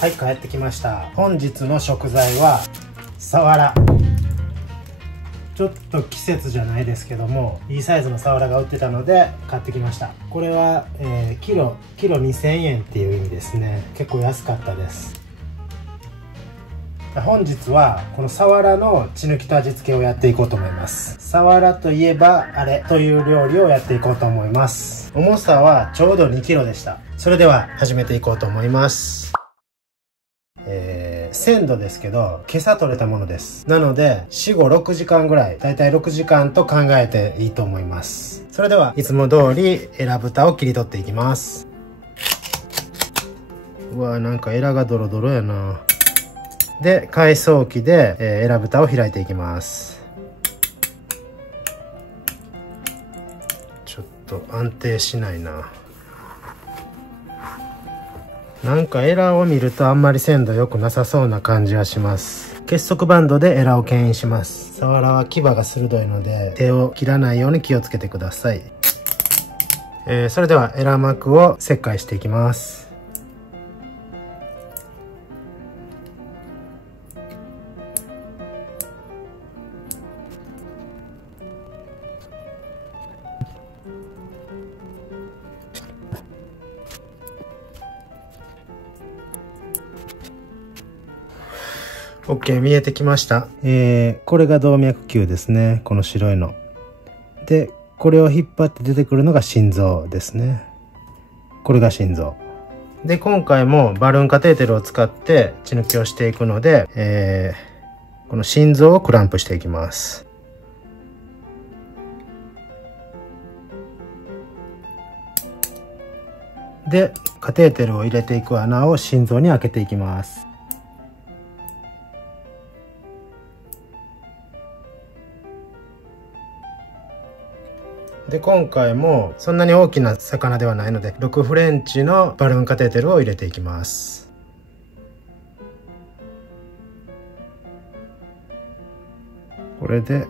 はい、帰ってきました。本日の食材はサワラ。ちょっと季節じゃないですけども、いいサイズのサワラが売ってたので買ってきました。これは、キロ2000円っていう意味ですね。結構安かったです。本日はこのサワラの血抜きと味付けをやっていこうと思います。サワラといえばあれという料理をやっていこうと思います。重さはちょうど2キロでした。それでは始めていこうと思います。鮮度ですけど今朝取れたものです。なので4、5、6時間ぐらい、だいたい6時間と考えていいと思います。それではいつも通りエラ豚を切り取っていきます。うわー、なんかエラがドロドロやな。で海藻機で、エラ豚を開いていきます。ちょっと安定しないな。なんかエラを見るとあんまり鮮度良くなさそうな感じはします。結束バンドでエラを牽引します。サワラは牙が鋭いので手を切らないように気をつけてください。それではエラ膜を切開していきます。OK、見えてきました。これが動脈球ですね。この白いの。で、これを引っ張って出てくるのが心臓ですね。これが心臓。で、今回もバルーンカテーテルを使って血抜きをしていくので、この心臓をクランプしていきます。で、カテーテルを入れていく穴を心臓に開けていきます。で、今回もそんなに大きな魚ではないので6フレンチのバルーンカテーテルを入れていきます。これで、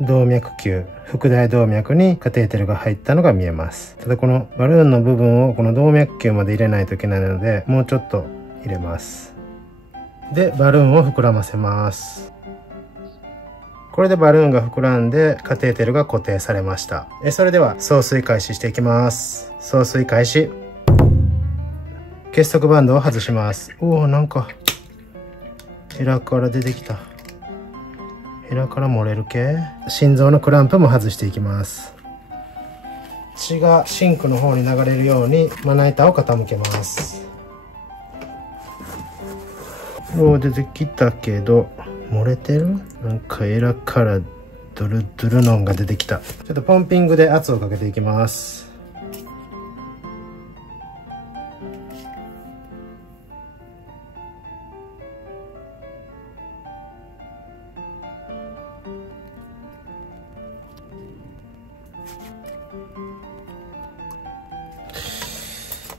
動脈球、腹大動脈にカテーテルが入ったのが見えます。ただこのバルーンの部分をこの動脈球まで入れないといけないのでもうちょっと入れます。で、バルーンを膨らませます。これでバルーンが膨らんでカテーテルが固定されました。それでは送水開始していきます。送水開始。結束バンドを外します。おお、なんかエラから出てきた。エラから漏れる系。心臓のクランプも外していきます。血がシンクの方に流れるようにまな板を傾けます。おお、出てきたけど漏れてる？なんかエラからドルドルのんが出てきた。ちょっとポンピングで圧をかけていきます。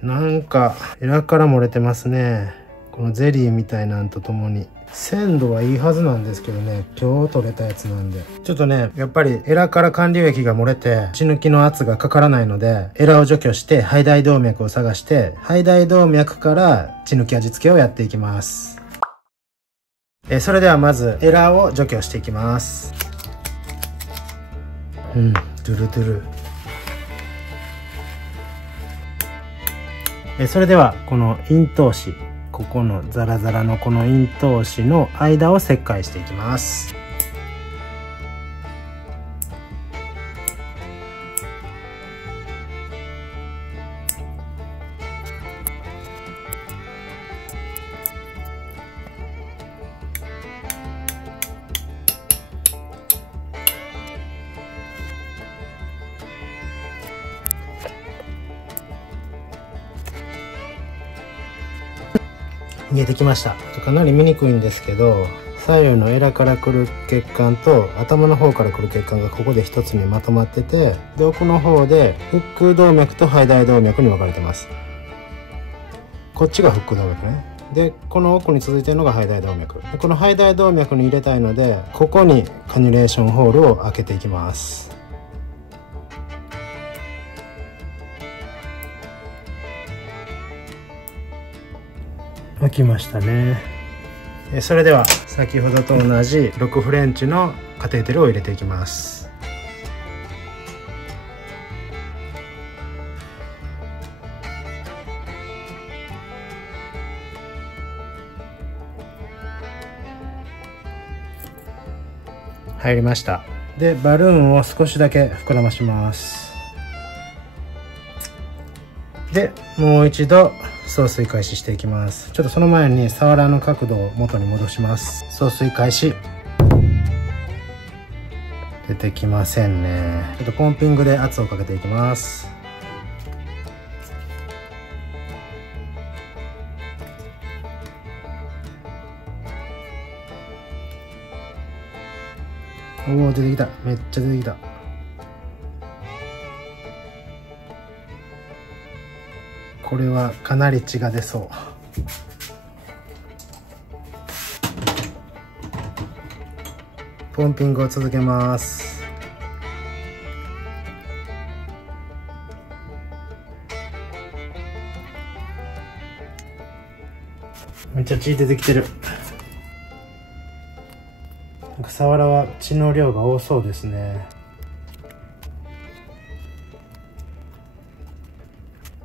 なんかエラから漏れてますね。このゼリーみたいなんとともに。鮮度はいいはずなんですけどね、今日取れたやつなんで。ちょっとね、やっぱりエラから管流液が漏れて血抜きの圧がかからないので、エラを除去して肺大動脈を探して、肺大動脈から血抜き味付けをやっていきます。それではまずエラを除去していきます。ドゥルドゥル。それではこの咽頭歯、ここのザラザラのこの咽頭歯の間を切開していきます。見えてきました。かなり見にくいんですけど、左右のエラから来る血管と頭の方から来る血管がここで一つにまとまってて、で奥の方で腹腔動脈と肺大動脈に分かれてます。こっちが腹腔動脈ね。でこの奥に続いてるのが肺大動脈で、この肺大動脈に入れたいのでここにカニュレーションホールを開けていきます。開きましたね。それでは先ほどと同じ6フレンチのカテーテルを入れていきます。入りました。でバルーンを少しだけ膨らまします。でもう一度送水開始していきます。ちょっとその前にサワラの角度を元に戻します。送水開始。出てきませんね。ちょっとポンピングで圧をかけていきます。おお、出てきた。めっちゃ出てきた。これはかなり血が出そう。ポンピングを続けます。めっちゃ血出てきてる。なんかサワラは血の量が多そうですね。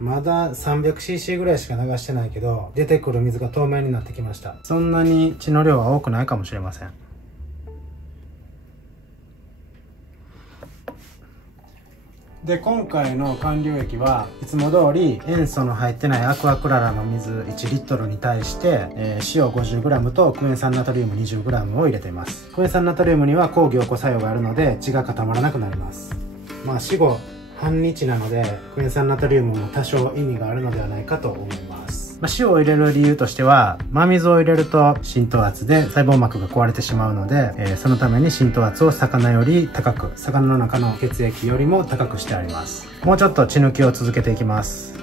まだ 300cc ぐらいしか流してないけど、出てくる水が透明になってきました。そんなに血の量は多くないかもしれません。で今回の管流液はいつも通り塩素の入ってないアクアクララの水1リットルに対して、塩 50g とクエン酸ナトリウム 20g を入れています。クエン酸ナトリウムには抗凝固作用があるので血が固まらなくなります。まあ死後半日なのでクエン酸ナトリウムも多少意味があるのではないかと思います。塩を入れる理由としては、真水を入れると浸透圧で細胞膜が壊れてしまうので、そのために浸透圧を魚より高く、魚の中の血液よりも高くしてあります。もうちょっと血抜きを続けていきます。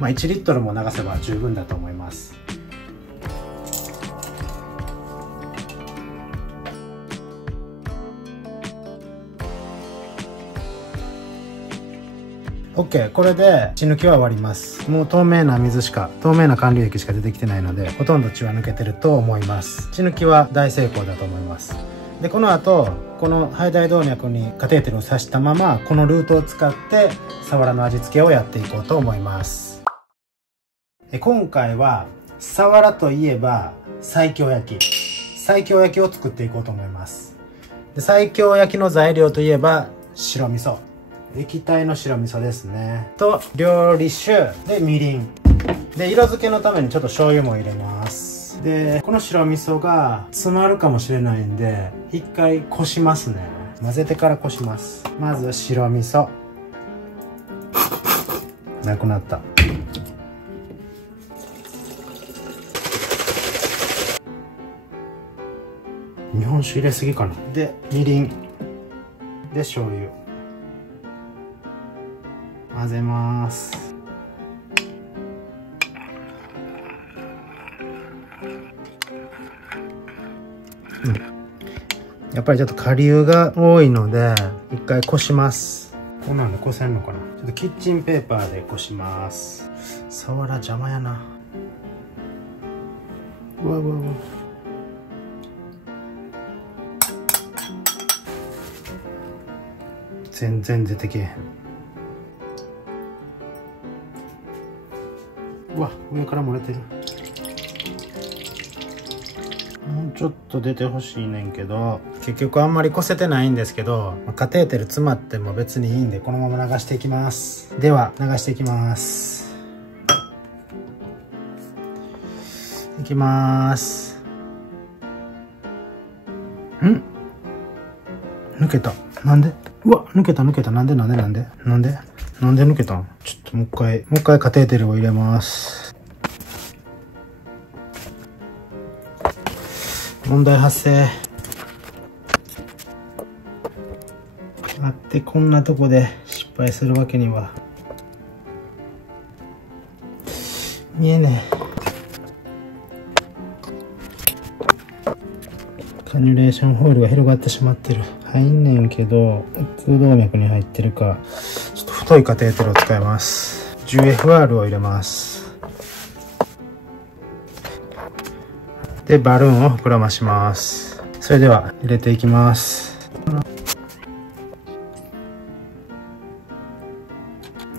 1リットルも流せば十分だと思います。OK、これで血抜きは終わります。もう透明な水しか、透明な管流液しか出てきてないので、ほとんど血は抜けてると思います。血抜きは大成功だと思います。で、この後、この肺大動脈にカテーテルを刺したまま、このルートを使って、サワラの味付けをやっていこうと思います。今回は、サワラといえば、西京焼き。西京焼きを作っていこうと思います。で、西京焼きの材料といえば、白味噌。液体の白味噌ですね。と、料理酒でみりん。で、色付けのためにちょっと醤油も入れます。で、この白味噌が詰まるかもしれないんで、一回こしますね。混ぜてからこします。まず白味噌。なくなった。日本酒入れすぎかな。で、みりん。で、醤油。混ぜます。やっぱりちょっと顆粒が多いので一回こします。こんなんでこせんのかな。ちょっとキッチンペーパーでこします。サワラ邪魔やな。うわうわうわ。全然出てけえへん。うわ、上から漏れてる。もうちょっと出てほしいねんけど、結局あんまりこせてないんですけど、カテーテル詰まっても別にいいんで、このまま流していきます。では、流していきます。いきまーす。抜けた。なんで？うわ、抜けた。なんで抜けたん？ちょっともう一回カテーテルを入れます。問題発生。待って、こんなとこで失敗するわけには。見えねえ。カニュレーションホールが広がってしまってる。入んねんけど、空動脈に入ってるか、ちょっと太いカテーテルを使います。10FR を入れます。で、バルーンを膨らまします。それでは入れていきます。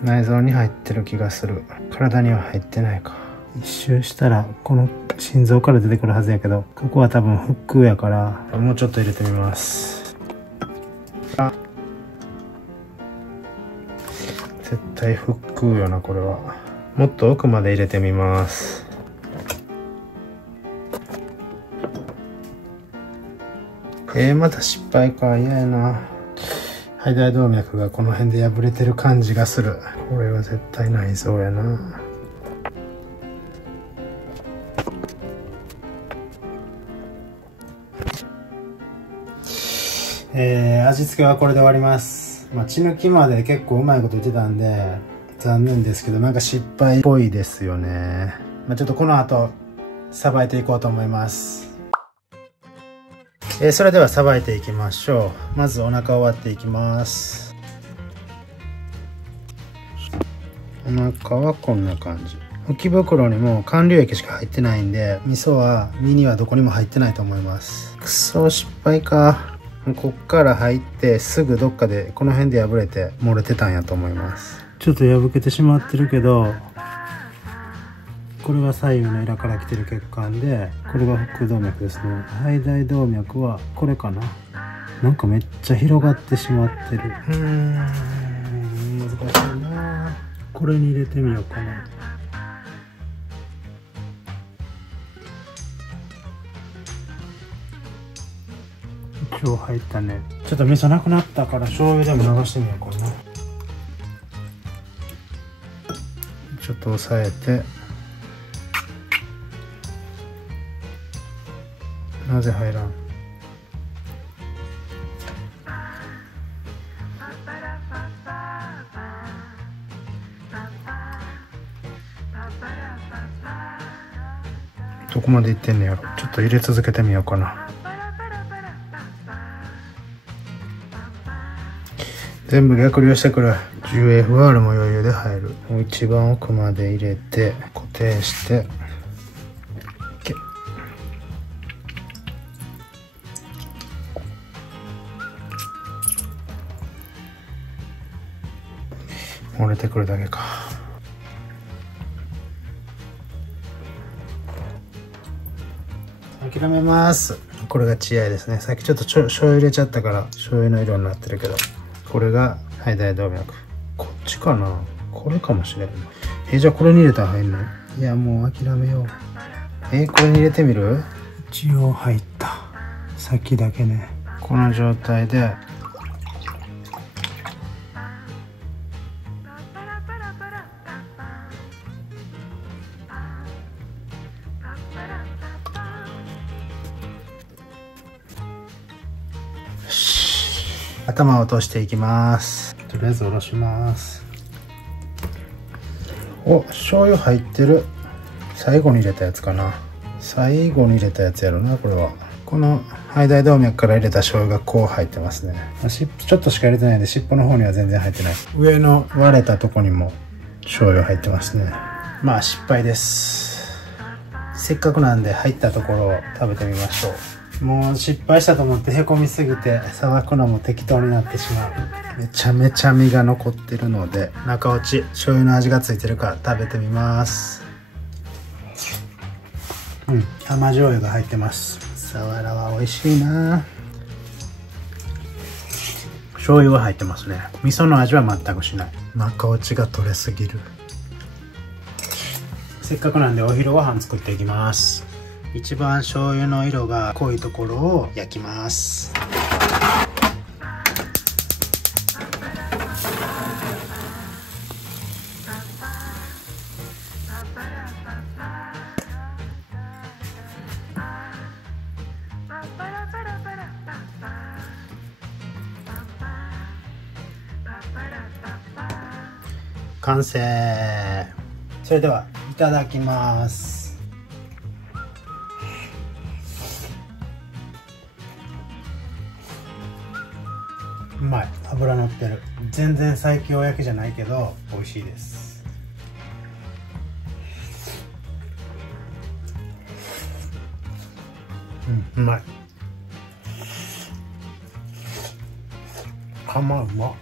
内臓に入ってる気がする。体には入ってないか。一周したらこの心臓から出てくるはずやけど、ここは多分腹腔やからもうちょっと入れてみます。絶対腹腔よな、これは。もっと奥まで入れてみます。また失敗か。嫌やな。肺大動脈がこの辺で破れてる感じがする。これは絶対内臓やな。味付けはこれで終わります。血抜きまで結構うまいこと言ってたんで残念ですけど、なんか失敗っぽいですよね。ちょっとこの後さばいていこうと思います。それではさばいていきましょう。まずお腹を割っていきます。お腹はこんな感じ。浮き袋にも還流液しか入ってないんで、味噌は身にはどこにも入ってないと思います。くそ失敗か。こっから入ってすぐどっかでこの辺で破れて漏れてたんやと思います。ちょっと破けてしまってるけど、これが左右のエラから来てる血管で、これが腹動脈ですね。肺大動脈はこれかな。なんかめっちゃ広がってしまってる。難しいな。これに入れてみようかな。今日入ったね。ちょっと味噌なくなったから醤油でも流してみようかな。ちょっと押さえて。なぜ入らん。どこまでいってんのやろ。ちょっと入れ続けてみようかな。全部逆流してくる。10FR も余裕で入る。一番奥まで入れて固定して、漏れてくるだけか。諦めます。これが血合いですね。さっきちょっと醤油入れちゃったから醤油の色になってるけど、これが肺大動脈。こっちかな。これかもしれん。じゃあこれに入れたら入んの？いやもう諦めよう。これに入れてみる？一応入った。さっきだけね。この状態で頭を落としていきます。とりあえず下ろします。お、醤油入ってる。最後に入れたやつかな。最後に入れたやつやろな、これは。この肺大動脈から入れた醤油がこう入ってますね。ちょっとしか入れてないんで、尻尾の方には全然入ってない。上の割れたとこにも醤油入ってますね。失敗です。せっかくなんで入ったところを食べてみましょう。もう失敗したと思ってへこみすぎてさばくのも適当になってしまう。めちゃめちゃ身が残ってるので、中落ち醤油の味がついてるか食べてみます。甘醤油が入ってます。さわらは美味しいな。醤油は入ってますね。味噌の味は全くしない。中落ちが取れすぎる。せっかくなんでお昼ご飯作っていきます。一番醤油の色が濃いところを焼きます。完成。それではいただきます。うまい。脂乗ってる。全然西京焼きじゃないけど美味しいです。うまい。カマうまっ。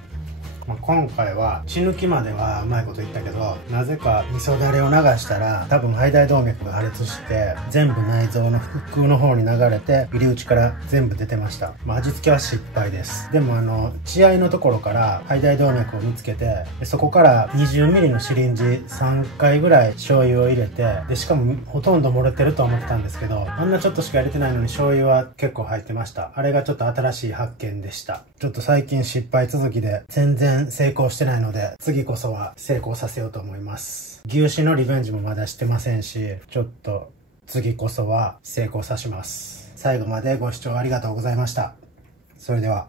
今回は血抜きまではうまいこと言ったけど、なぜか味噌だれを流したら多分肺大動脈が破裂して全部内臓の腹腔の方に流れて入り口から全部出てました。味付けは失敗です。でも血合いのところから肺大動脈を見つけて、そこから20ミリのシリンジ3回ぐらい醤油を入れて、でしかもほとんど漏れてると思ってたんですけど、あんなちょっとしか入れてないのに醤油は結構入ってました。あれがちょっと新しい発見でした。ちょっと最近失敗続きで全然成功してないので、次こそは成功させようと思います。牛脂のリベンジもまだしてませんし、ちょっと次こそは成功させます。最後までご視聴ありがとうございました。それでは。